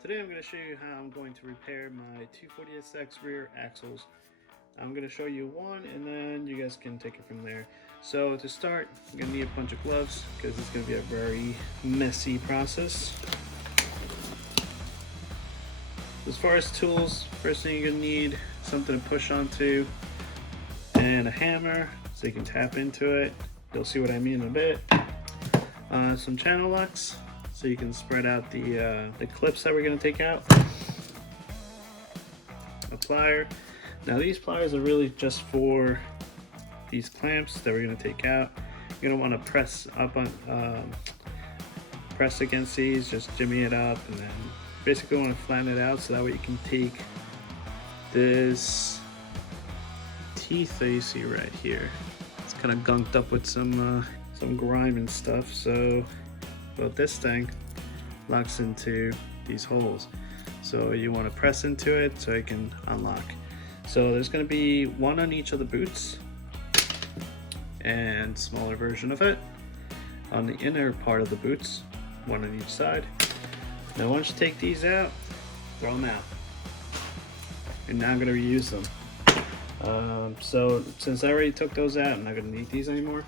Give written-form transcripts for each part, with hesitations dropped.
Today I'm going to show you how I'm going to repair my 240SX rear axles. I'm going to show you one and then you guys can take it from there. So to start, I'm going to need a bunch of gloves because it's going to be a very messy process. As far as tools, first thing you're going to need something to push onto and a hammer so you can tap into it. You'll see what I mean in a bit. Some channel locks so you can spread out the clips that we're going to take out. A plier. Now these pliers are really just for these clamps that we're going to take out. You're going to want to press up on, press against these, just jimmy it up, and then basically want to flatten it out so that way you can take this teeth that you see right here. It's kind of gunked up with some grime and stuff. So, but this thing locks into these holes. So you want to press into it so it can unlock. So there's going to be one on each of the boots and smaller version of it on the inner part of the boots, one on each side. Now once you take these out, throw them out. And now I'm going to reuse them. So since I already took those out, I'm not going to need these anymore.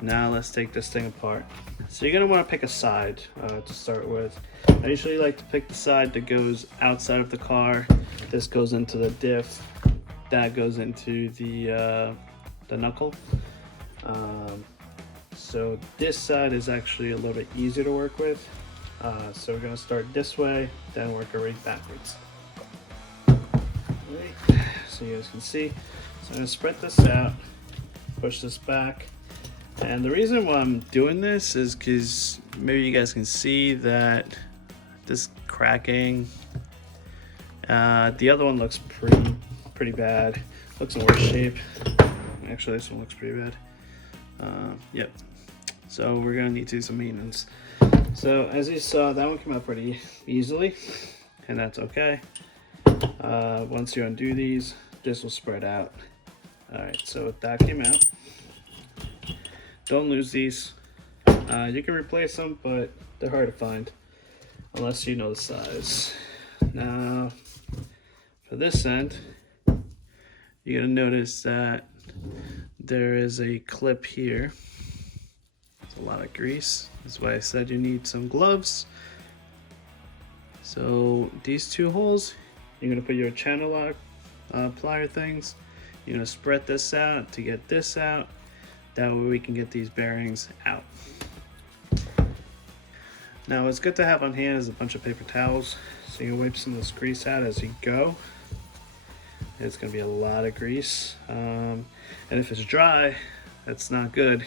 Now let's take this thing apart. So you're going to want to pick a side to start with. I usually like to pick the side that goes outside of the car. This goes into the diff. That goes into the knuckle. So this side is actually a little bit easier to work with. So we're going to start this way, then work our way backwards. Right. So you guys can see. So I'm going to spread this out, push this back. And the reason why I'm doing this is because maybe you guys can see that this cracking. The other one looks pretty bad. Looks in worse shape. Actually, this one looks pretty bad. Yep. So we're gonna need to do some maintenance. So as you saw, that one came out pretty easily, and that's okay. Once you undo these, this will spread out. All right. So that came out. Don't lose these. You can replace them, but they're hard to find unless you know the size. Now, for this end, you're gonna notice that there is a clip here. It's a lot of grease. That's why I said you need some gloves. So these two holes, you're gonna put your channel lock plier things. You're gonna spread this out to get this out. That way we can get these bearings out. Now what's good to have on hand is a bunch of paper towels, so you can wipe some of this grease out as you go. It's going to be a lot of grease, and if it's dry, that's not good.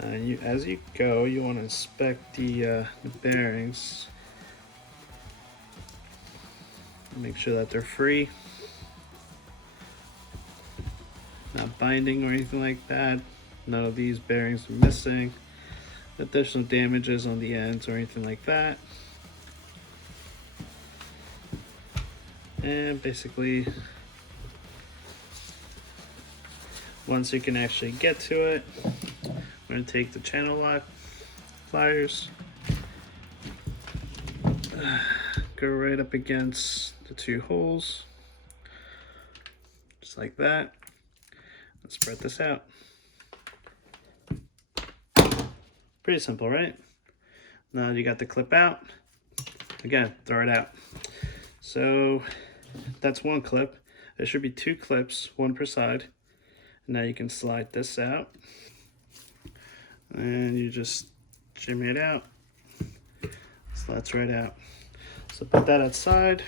As you go, you want to inspect the bearings. Make sure that they're free. Not binding or anything like that. None of these bearings are missing. That there's no damages on the ends or anything like that. And basically, once you can actually get to it, we're going to take the channel lock pliers, go right up against the two holes, just like that. Let's spread this out. Pretty simple, right? Now you got the clip out. Again, throw it out. So that's one clip. There should be two clips, one per side. And now you can slide this out. And you just jimmy it out. Slides right out. So put that outside.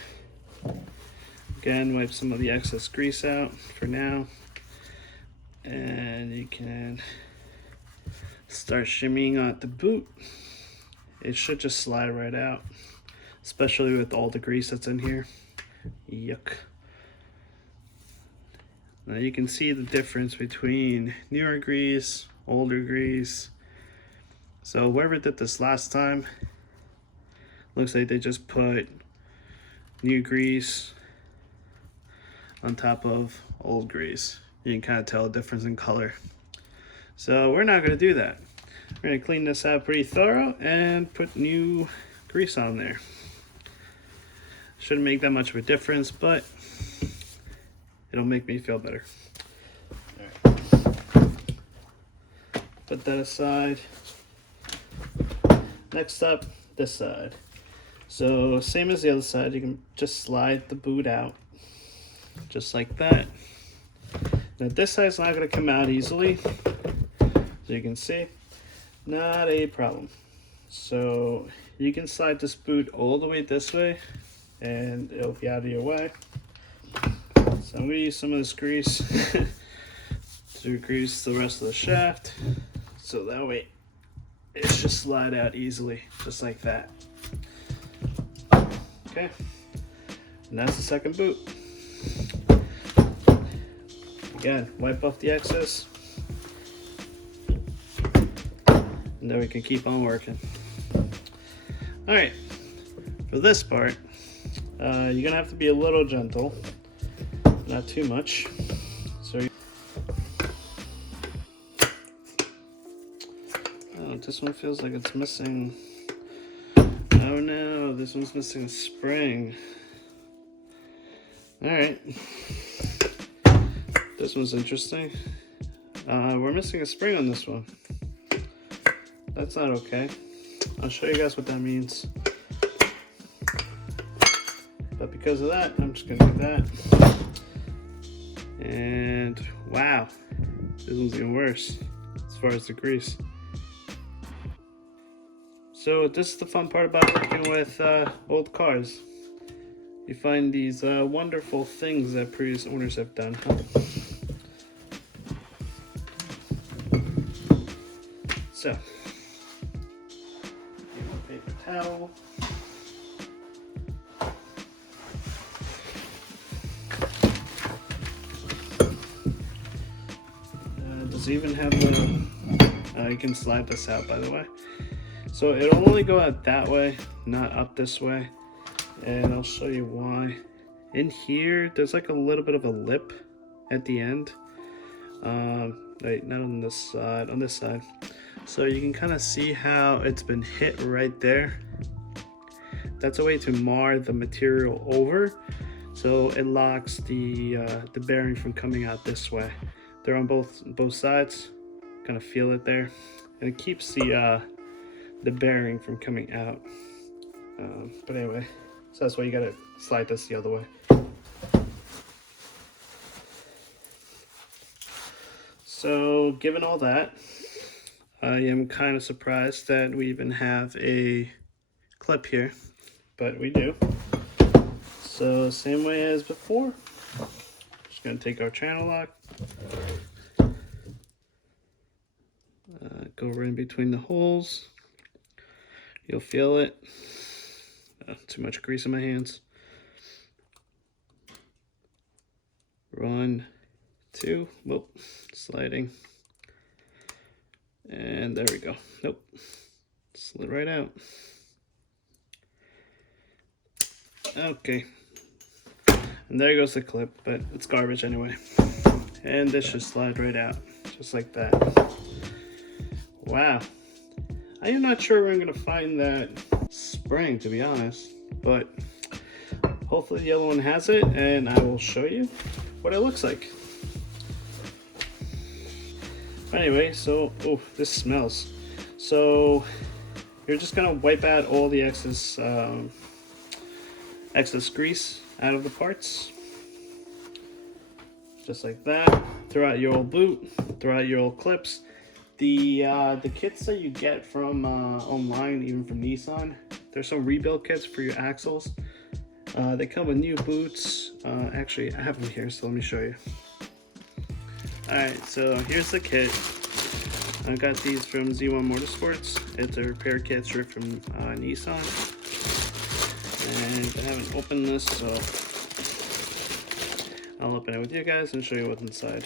Again, wipe some of the excess grease out for now. And you can start shimmying out the boot. It should just slide right out, especially with all the grease that's in here. Yuck. Now you can see the difference between newer grease, older grease. So whoever did this last time, looks like they just put new grease on top of old grease. You can kind of tell a difference in color. So we're not going to do that. We're gonna clean this out pretty thorough and put new grease on there. Shouldn't make that much of a difference, but it'll make me feel better. All right. Put that aside. Next up, this side. So same as the other side, you can just slide the boot out, just like that. Now this side's not going to come out easily, as you can see, not a problem. So you can slide this boot all the way this way, and it'll be out of your way. So I'm going to use some of this grease to grease the rest of the shaft, so that way it should slide out easily, just like that. Okay, and that's the second boot. Again, wipe off the excess, and then we can keep on working. All right, for this part, you're gonna have to be a little gentle, not too much. So, oh, this one feels like it's missing. Oh no, this one's missing a spring. Alright. This one's interesting. We're missing a spring on this one. That's not okay. I'll show you guys what that means. But because of that, I'm just gonna do that. And wow, this one's even worse as far as the grease. So this is the fun part about working with old cars. You find these wonderful things that previous owners have done. So, give a paper towel. Does it even have the, you can slide this out, by the way. So it'll only go out that way, not up this way, and I'll show you why. In here, there's like a little bit of a lip at the end. Wait, not on this side, on this side. So you can kind of see how it's been hit right there. That's a way to mar the material over, so it locks the bearing from coming out this way. They're on both sides. Kind of feel it there, and it keeps the bearing from coming out. But anyway, so that's why you gotta slide this the other way. So given all that, I am kind of surprised that we even have a clip here, but we do. So same way as before, just gonna take our channel lock, go right in between the holes. You'll feel it. Too much grease in my hands. 1, 2, whoop, sliding. And there we go. Nope, slid right out. Okay, and there goes the clip, but it's garbage anyway. And this should slide right out, just like that. Wow. I am not sure where I'm going to find that spring, to be honest, but hopefully the yellow one has it, and I will show you what it looks like. Anyway, so, oh, this smells. So you're just going to wipe out all the excess grease out of the parts, just like that. Throw out your old boot, throw out your old clips. The kits that you get from online, even from Nissan, there's some rebuild kits for your axles. They come with new boots. Actually, I have them here, so let me show you. Alright, so here's the kit. I got these from Z1 Motorsports. It's a repair kit straight from Nissan. And I haven't opened this, so I'll open it with you guys and show you what's inside.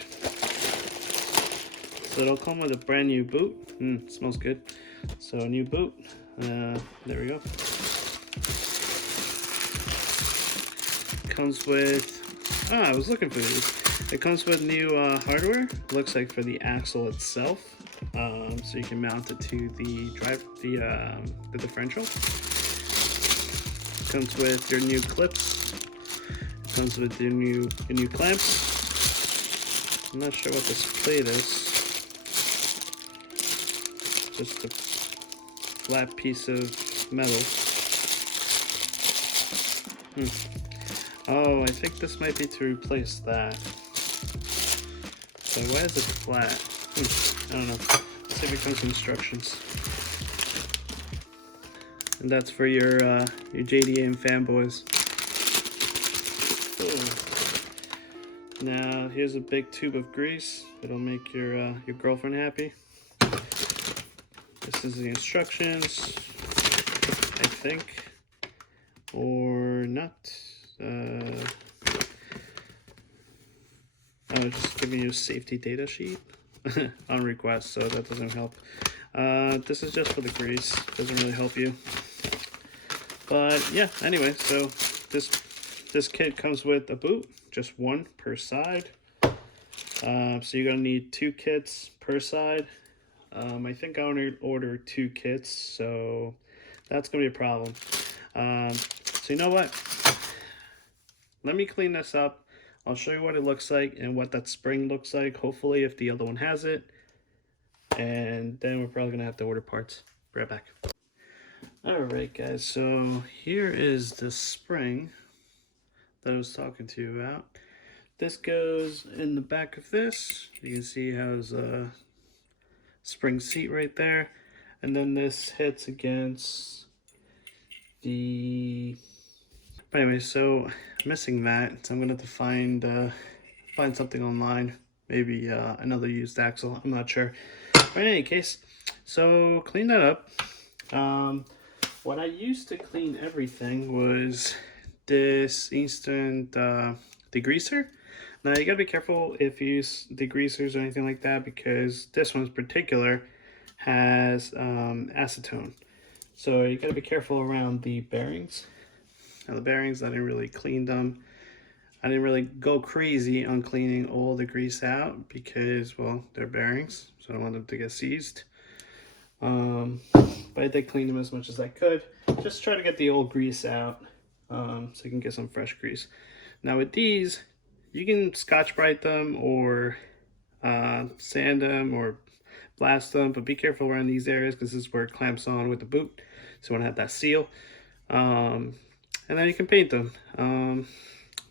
So it'll come with a brand new boot. Smells good. So a new boot. There we go. Comes with, I was looking for these. It comes with new hardware. Looks like for the axle itself. so you can mount it to the differential. Comes with your new clips. Comes with your new clamps. I'm not sure what this plate is. Just a flat piece of metal. Oh, I think this might be to replace that. So why is it flat? I don't know. Let's see if it comes with instructions. And that's for your JDA and fanboys. Cool. Now here's a big tube of grease. It'll make your girlfriend happy. This is the instructions, I think, or not. Oh, just giving you a safety data sheet on request, so that doesn't help. This is just for the grease, doesn't really help you. But yeah, anyway, so this kit comes with a boot, just one per side. So you're gonna need 2 kits per side. I think I only ordered 2 kits, so that's gonna be a problem. So you know what? Let me clean this up. I'll show you what it looks like and what that spring looks like, hopefully, if the other one has it. And then we're probably gonna have to order parts. Be right back. Alright guys, so here is the spring that I was talking to you about. This goes in the back of this. You can see how it's a spring seat right there. And then this hits against the... But anyway, so I'm missing that, so I'm gonna have to find something online, maybe another used axle. I'm not sure. But in any case, so clean that up. What I used to clean everything was this instant degreaser. Now you gotta be careful if you use degreasers or anything like that, because this one in particular has acetone. So you gotta be careful around the bearings. Now the bearings, I didn't really clean them. I didn't really go crazy on cleaning all the grease out because, well, they're bearings, so I don't want them to get seized. But I did clean them as much as I could. Just try to get the old grease out so you can get some fresh grease. Now with these, you can Scotch-Brite them or sand them or blast them, but be careful around these areas because this is where it clamps on with the boot. So you want to have that seal. And then you can paint them.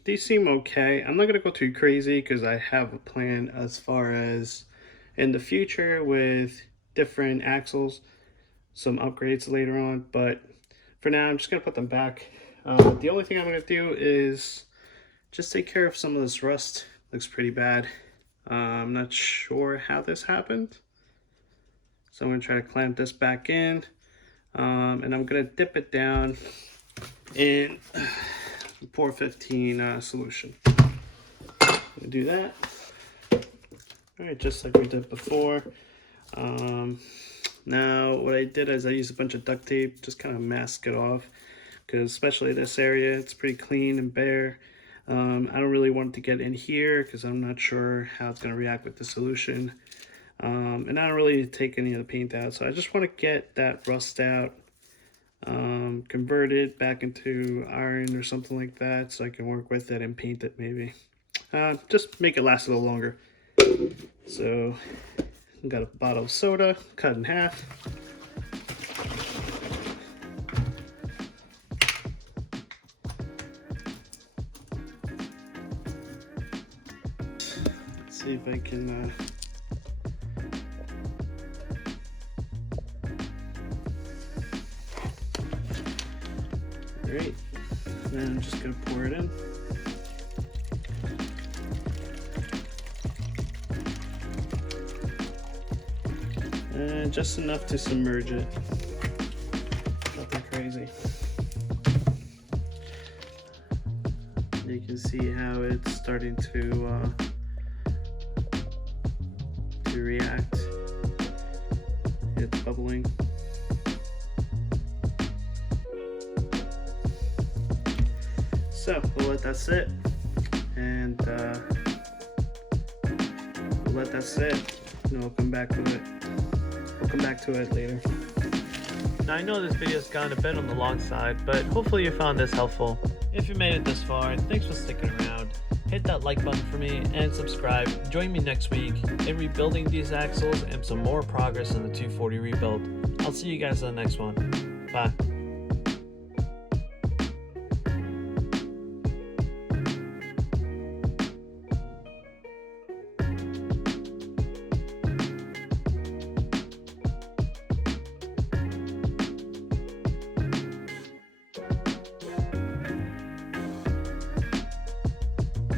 These seem okay. I'm not going to go too crazy because I have a plan as far as in the future with different axles, some upgrades later on, but for now I'm just going to put them back. The only thing I'm going to do is just take care of some of this rust. Looks pretty bad. I'm not sure how this happened, so I'm going to try to clamp this back in, and I'm going to dip it down in pour 15 solution. Do that. All right, just like we did before. Now what I did is I used a bunch of duct tape, just kind of mask it off, because especially this area, it's pretty clean and bare. I don't really want it to get in here because I'm not sure how it's going to react with the solution. And I don't really take any of the paint out, so I just want to get that rust out, convert it back into iron or something like that so I can work with it and paint it maybe. Just make it last a little longer. So I've got a bottle of soda cut in half. Let's see if I can great. Then I'm just gonna pour it in. And just enough to submerge it. Nothing crazy. You can see how it's starting to react. It's bubbling. So we'll let that sit, and we'll let that sit, and we'll come back with it. come back to it later. Now I know this video's gone a bit on the long side, but hopefully you found this helpful. If you made it this far, thanks for sticking around. Hit that like button for me and subscribe. Join me next week in rebuilding these axles and some more progress in the 240 rebuild. I'll see you guys on the next one. Bye.